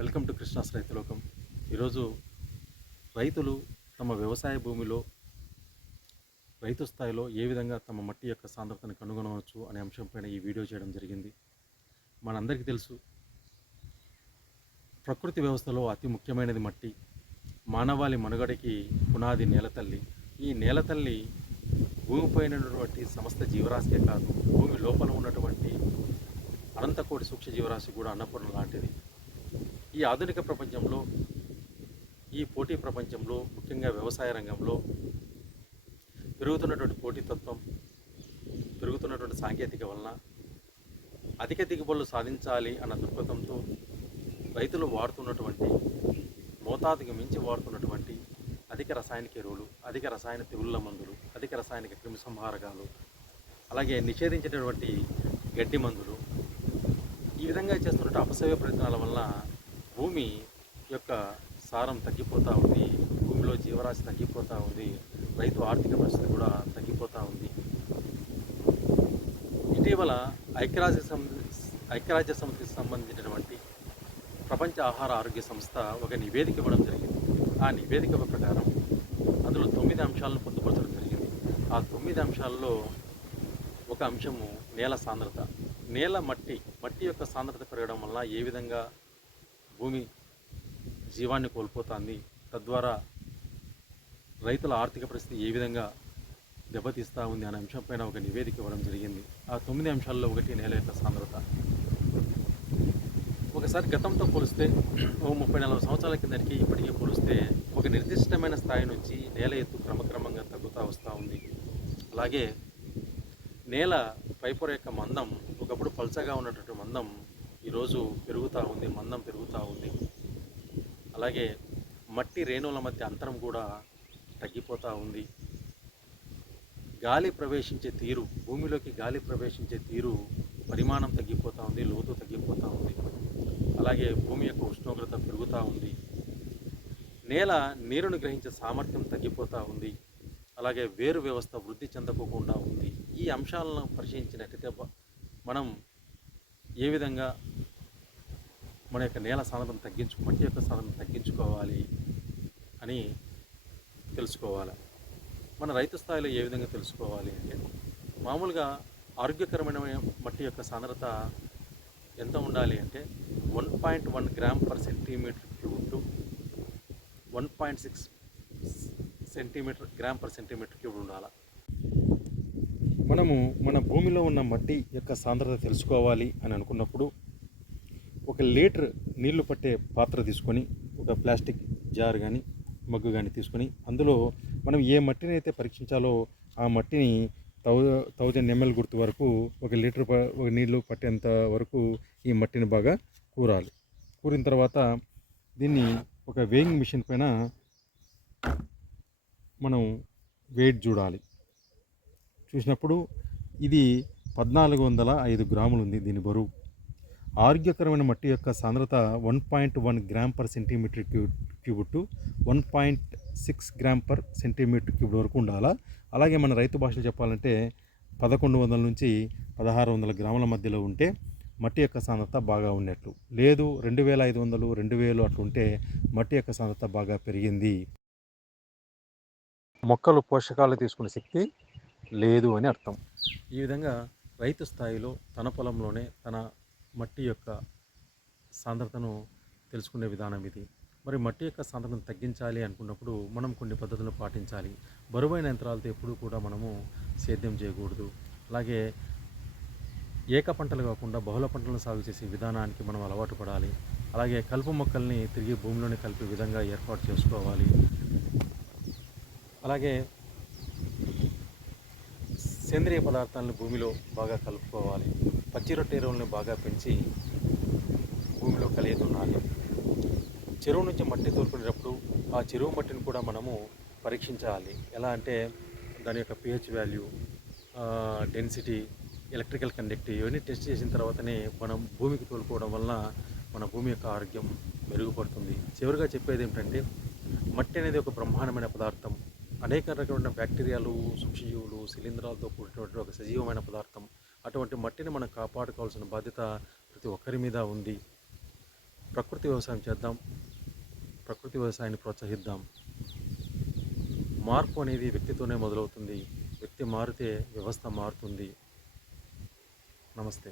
Welcome to Krishna's రైతులోకం. ఈరోజు రైతులు తమ వ్యవసాయ భూమిలో రైతు స్థాయిలో ఏ విధంగా తమ మట్టి యొక్క సాంద్రతను కనుగొనవచ్చు అనే అంశంపైన ఈ వీడియో చేయడం జరిగింది. మనందరికీ తెలుసు, ప్రకృతి వ్యవస్థలో అతి ముఖ్యమైనది మట్టి. మానవాళి మనుగడకి పునాది నేలతల్లి. ఈ నేలతల్లి భూమిపైన ఉన్నటువంటి సమస్త జీవరాశికే కాదు, భూమి లోపల ఉన్నటువంటి అనంతకోటి సూక్ష్మ జీవరాశి కూడా అన్నపూర్ణ లాంటిది. ఈ ఆధునిక ప్రపంచంలో, ఈ పోటీ ప్రపంచంలో, ముఖ్యంగా వ్యవసాయ రంగంలో పెరుగుతున్నటువంటి పోటీతత్వం, పెరుగుతున్నటువంటి సాంకేతిక వలన అధిక దిగుబడులు సాధించాలి అన్న దృక్పథంతో రైతులు వాడుతున్నటువంటి, మోతాదుకి మించి వాడుతున్నటువంటి అధిక రసాయనిక ఎరువులు, అధిక రసాయన తెగుళ్ళ మందులు, అధిక రసాయనిక క్రిమి సంహారకాలు, అలాగే నిషేధించేటటువంటి గడ్డి మందులు, ఈ విధంగా చేస్తున్న అపసవ్య ప్రయత్నాల వల్ల భూమి యొక్క సారం తగ్గిపోతూ ఉంది, భూమిలో జీవరాశి తగ్గిపోతూ ఉంది, రైతు ఆర్థిక పరిస్థితి కూడా తగ్గిపోతూ ఉంది. ఇటీవల ఐక్యరాజ్య సమితికి సంబంధించినటువంటి ప్రపంచ ఆహార ఆరోగ్య సంస్థ ఒక నివేదిక ఇవ్వడం జరిగింది. ఆ నివేదిక ప్రకారం అందులో 9 అంశాలను పొందుపరచడం జరిగింది. ఆ 9 అంశాల్లో ఒక అంశము నేల సాంద్రత. నేల మట్టి యొక్క సాంద్రత పెరగడం వల్ల ఏ విధంగా భూమి జీవాన్ని కోల్పోతుంది, తద్వారా రైతుల ఆర్థిక పరిస్థితి ఏ విధంగా దెబ్బతీస్తూ ఉంది అనే అంశంపైన ఒక నివేదిక ఇవ్వడం జరిగింది. ఆ 9 అంశాల్లో ఒకటి నేల యొక్క సాంద్రత. ఒకసారి గతంతో పోలిస్తే, 30-40 సంవత్సరాల కిందటికి ఇప్పటికీ పోలిస్తే ఒక నిర్దిష్టమైన స్థాయి నుంచి నేల ఎత్తు క్రమక్రమంగా తగ్గుతూ వస్తూ ఉంది. అలాగే నేల పైపొర యొక్క మందం, ఒకప్పుడు పల్చగా ఉన్నటువంటి మందం ఈరోజు పెరుగుతూ ఉంది, మందం పెరుగుతూ ఉంది. అలాగే మట్టి రేణువుల మధ్య అంతరం కూడా తగ్గిపోతూ ఉంది. గాలి ప్రవేశించే తీరు, భూమిలోకి గాలి ప్రవేశించే తీరు పరిమాణం తగ్గిపోతూ ఉంది, లోతు తగ్గిపోతూ ఉంది. అలాగే భూమి యొక్క ఉష్ణోగ్రత పెరుగుతూ ఉంది. నేల నీరును గ్రహించే సామర్థ్యం తగ్గిపోతూ ఉంది. అలాగే వేరు వ్యవస్థ వృద్ధి చెందకోకుండా ఉంది. ఈ అంశాలను పరిశీలించినట్టయితే మనం ఏ విధంగా మన యొక్క నేల సాంద్రతను మట్టి యొక్క సాంద్రతను తగ్గించుకోవాలి అని తెలుసుకోవాలి. మన రైతు స్థాయిలో ఏ విధంగా తెలుసుకోవాలి అంటే, మామూలుగా ఆరోగ్యకరమైన మట్టి యొక్క సాంద్రత ఎంత ఉండాలి అంటే 1.1 gram per centimetre cube to 1.6 gram per centimetre cube ఉండాలి. మనము మన భూమిలో ఉన్న మట్టి యొక్క సాంద్రత తెలుసుకోవాలి అని అనుకున్నప్పుడు, 1 లీటర్ నీళ్లు పట్టే పాత్ర తీసుకొని, ఒక ప్లాస్టిక్ జార్ కానీ మగ్గు కానీ తీసుకొని, అందులో మనం ఏ మట్టిని అయితే పరీక్షించాలో ఆ మట్టిని 1000 ml గుర్తు వరకు 1 లీటర్ నీళ్లు పట్టేంత వరకు ఈ మట్టిని బాగా కూరాలి. కూరిన తర్వాత దీన్ని ఒక వేయింగ్ మిషన్ పైన మనం వెయిట్ చూడాలి. చూసినప్పుడు ఇది 1405 గ్రాములు ఉంది దీని బరువు. ఆరోగ్యకరమైన మట్టి యొక్క సాంద్రత 1.1 gram per centimetre cube to 1.6 gram per centimetre cube వరకు ఉండాలా. అలాగే మన రైతు భాషలో చెప్పాలంటే 1100 నుంచి 1600 గ్రాముల మధ్యలో ఉంటే మట్టి యొక్క సాంద్రత బాగా ఉన్నట్లు. లేదు 2500, 2000 అట్లా ఉంటే మట్టి యొక్క సాంద్రత బాగా పెరిగింది, మొక్కలు పోషకాలు తీసుకునే శక్తి లేదు అని అర్థం. ఈ విధంగా రైతు స్థాయిలో తన పొలంలోనే తన మట్టి యొక్క సాంద్రతను తెలుసుకునే విధానం ఇది. మరి మట్టి యొక్క సాంద్రతను తగ్గించాలి అనుకున్నప్పుడు మనం కొన్ని పద్ధతులను పాటించాలి. బరువైన యంత్రాలతో ఎప్పుడూ కూడా మనము సేద్యం చేయకూడదు. అలాగే ఏక పంటలు కాకుండా బహుళ పంటలను సాగు చేసే విధానానికి మనం అలవాటు పడాలి. అలాగే కలుపు మొక్కల్ని తిరిగి భూమిలోనే కలిపే విధంగా ఏర్పాటు చేసుకోవాలి. అలాగే సేంద్రియ పదార్థాలను భూమిలో బాగా కలుపుకోవాలి. పచ్చి రొట్టె ఎరువులను బాగా పెంచి భూమిలో కలియదున్నాలి. చెరువు నుంచి మట్టి తోలుకునేటప్పుడు ఆ చెరువు మట్టిని కూడా మనము పరీక్షించాలి. ఎలా అంటే దాని యొక్క pH value, density, electrical conductive ఇవన్నీ టెస్ట్ చేసిన తర్వాతనే మనం భూమికి తోలుకోవడం వలన మన భూమి యొక్క ఆరోగ్యం మెరుగుపడుతుంది. చివరిగా చెప్పేది ఏమిటంటే, మట్టి అనేది ఒక బ్రహ్మాండమైన పదార్థం. అనేక రకమైన బ్యాక్టీరియాలు, సూక్ష్మజీవులు, శిలీంధ్రాలతో కూడినటువంటి ఒక సజీవమైన పదార్థం. అటువంటి మట్టిని మనం కాపాడుకోవాల్సిన బాధ్యత ప్రతి ఒక్కరి మీద ఉంది. ప్రకృతి వ్యవసాయం చేద్దాం, ప్రకృతి వ్యవసాయాన్ని ప్రోత్సహిద్దాం. మార్పు అనేది వ్యక్తితోనే మొదలవుతుంది. వ్యక్తి మారితే వ్యవస్థ మారుతుంది. నమస్తే.